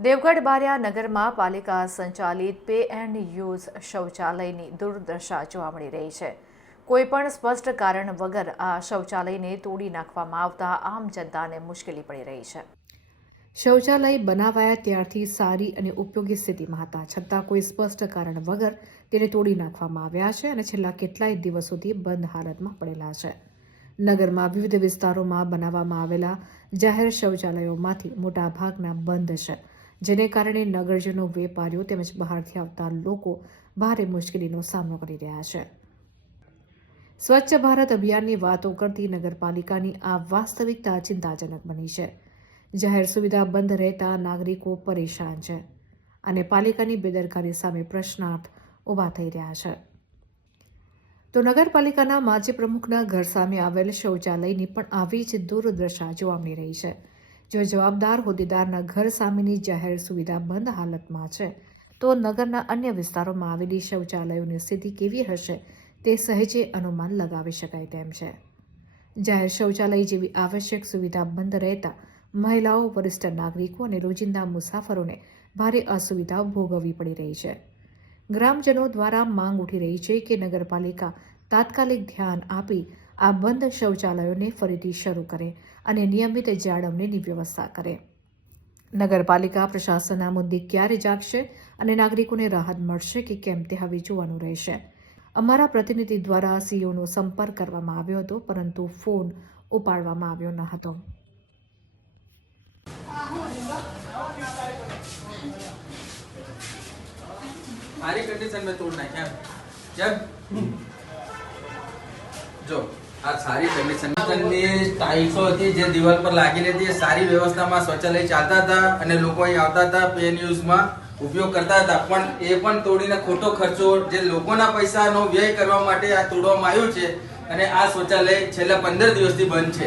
દેવગઢ બારિયા નગરમાં પાલિકા સંચાલિત પે એન્ડ યુઝ શૌચાલયની દુર્દશા જોવા મળી રહી છે। કોઈપણ સ્પષ્ટ કારણ વગર આ શૌચાલયને તોડી નાખવામાં આવતા આમ જનતાને મુશ્કેલી પડી રહી છે। શૌચાલય બનાવાયા ત્યારથી સારી અને ઉપયોગી સ્થિતિમાં હતા, છતાં કોઈ સ્પષ્ટ કારણ વગર તેને તોડી નાખવામાં આવ્યા છે અને છેલ્લા કેટલાય દિવસોથી બંધ હાલતમાં પડેલા છે। નગરમાં વિવિધ વિસ્તારોમાં બનાવવામાં આવેલા જાહેર શૌચાલયોમાંથી મોટાભાગના બંધ છે, જેને કારણે નગરજનો, વેપારીઓ તેમજ બહારથી આવતા લોકો ભારે મુશ્કેલીનો સામનો કરી રહ્યા છે। સ્વચ્છ ભારત અભિયાનની વાતો કરતી નગરપાલિકાની આ વાસ્તવિકતા ચિંતાજનક બની છે। જાહેર સુવિધા બંધ રહેતા નાગરિકો પરેશાન છે અને પાલિકાની બેદરકારી સામે પ્રશ્નાર્થ ઊભા થઈ રહ્યા છે। તો નગરપાલિકાના માજી પ્રમુખના ઘર સામે આવેલ શૌચાલયની પણ આવી જ દુર્દશા જોવા મળી રહી છે। જો જવાબદાર હોદ્દેદારના ઘર સામેની જાહેર સુવિધા બંધ હાલતમાં છે, તો નગરના અન્ય વિસ્તારોમાં આવેલી શૌચાલયોની સ્થિતિ કેવી હશે તે સહેજે અનુમાન લગાવી શકાય તેમ છે। જાહેર શૌચાલય જેવી આવશ્યક સુવિધા બંધ રહેતા મહિલાઓ, વરિષ્ઠ નાગરિકો અને રોજિંદા મુસાફરોને ભારે અસુવિધાઓ ભોગવવી પડી રહી છે। ગ્રામજનો દ્વારા માંગ ઉઠી રહી છે કે નગરપાલિકા તાત્કાલિક ધ્યાન આપી આ બંધ શૌચાલયોને ફરીથી શરૂ કરે અને નિયમિત જાળવણીની વ્યવસ્થા કરે। નગરપાલિકા પ્રશાસન આ મુદ્દે ક્યારે જાગશે અને નાગરિકોને રાહત મળશે કે કેમ તે હવે જોવાનું રહેશે। અમારા પ્રતિનિધિ દ્વારા સીઓનો સંપર્ક કરવામાં આવ્યો હતો, પરંતુ ફોન ઉપાડવામાં આવ્યો ન હતો। सारी कंडीशन में तोड़ना है क्या? जब जो આ સારી કન્ડિશન ની ટાઇલ્સો હતી જે દિવાલ પર લાગેલી હતી, સારી વ્યવસ્થામાં શૌચાલય ચાલતા હતા અને લોકો અહીં આવતા હતા, પે એન્ડ યુઝમાં ઉપયોગ કરતા હતા, પણ એ પણ તોડીને ખોટો ખર્ચો જે લોકોના પૈસાનો વ્યય કરવા માટે આ તોડવામાં આવ્યો છે અને આ શૌચાલય છેલ્લા 15 દિવસથી બંધ છે।